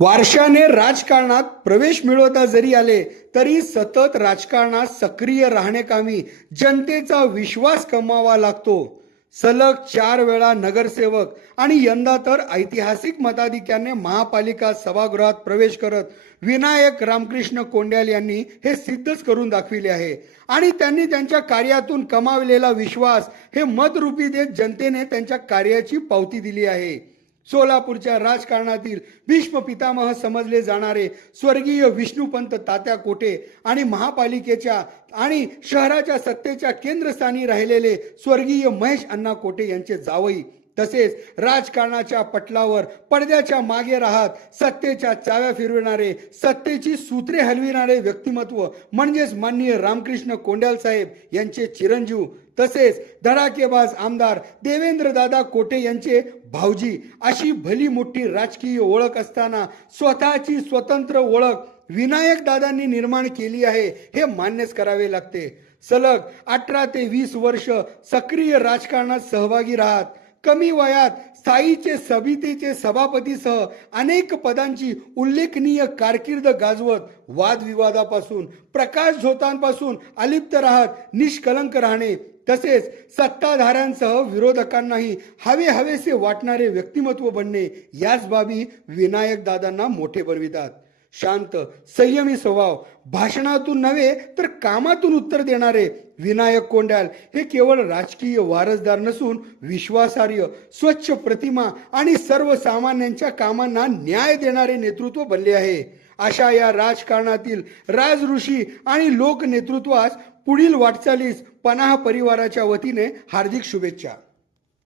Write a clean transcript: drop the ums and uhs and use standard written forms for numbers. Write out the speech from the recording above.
वारशाने राजकारणात प्रवेश मिळवता जरी आले तरी सतत राजकारणात सक्रिय राहण्याकामी जनतेचा विश्वास कमवावा लागतो. सलग 4 वेळा नगरसेवक आणि यंदा तर ऐतिहासिक मताधिक्याने महापालिका सभागृहात प्रवेश करत विनायक रामकृष्ण कोंड्याल यांनी हे सिद्धच करून दाखविले आहे. आणि त्यांनी त्यांच्या कार्यातून कमावलेला विश्वास हे मतरूपी देत जनतेने त्यांच्या कार्याची पावती दिली आहे. सोलापूरच्या राजकारणातील भीष्म पितामह समजले जाणारे स्वर्गीय विष्णुपंत तात्या कोटे आणि महापालिकेच्या आणि शहराच्या सत्तेच्या केंद्रस्थानी राहिलेले स्वर्गीय महेश अण्णा कोटे यांचे जावई, तसेच राजकारणाच्या पटलावर पडद्याच्या मागे राहत सत्तेच्या चाव्या फिरविणारे, सत्तेची सूत्रे हलविणारे व्यक्तिमत्व म्हणजेच माननीय रामकृष्ण कोंड्याल साहेब यांचे चिरंजीव, तसेच धडाकेबाज आमदार देवेंद्रदादा कोटे यांचे भाऊजी अशी भली मोठी राजकीय ओळख असताना स्वतःची स्वतंत्र ओळख विनायक दादांनी निर्माण केली आहे हे मान्यच करावे लागते. सलग 18 ते 20 वर्ष सक्रिय राजकारणात सहभागी राहत कमी वयात स्थायीचे समितीचे सभापतीसह अनेक पदांची उल्लेखनीय कारकीर्द गाजवत वादविवादापासून प्रकाश झोतांपासून अलिप्त राहत निष्कलंक राहणे, तसेच सत्ताधाऱ्यांसह विरोधकांनाही हवेसे वाटणारे व्यक्तिमत्व बनणे याच बाबी विनायक दादांना मोठे बनवितात. शांत संयमी स्वभाव, भाषणातून नव्हे तर कामातून उत्तर देणारे विनायक कोंड्याल हे केवळ राजकीय वारसदार नसून विश्वासार्ह, स्वच्छ प्रतिमा आणि सर्वसामान्यांच्या कामांना न्याय देणारे नेतृत्व बनले आहे. अशा या राजकारणातील राजऋषी आणि लोक नेतृत्वास पुढील वाटचालीस पनाह परिवाराच्या वतीने हार्दिक शुभेच्छा.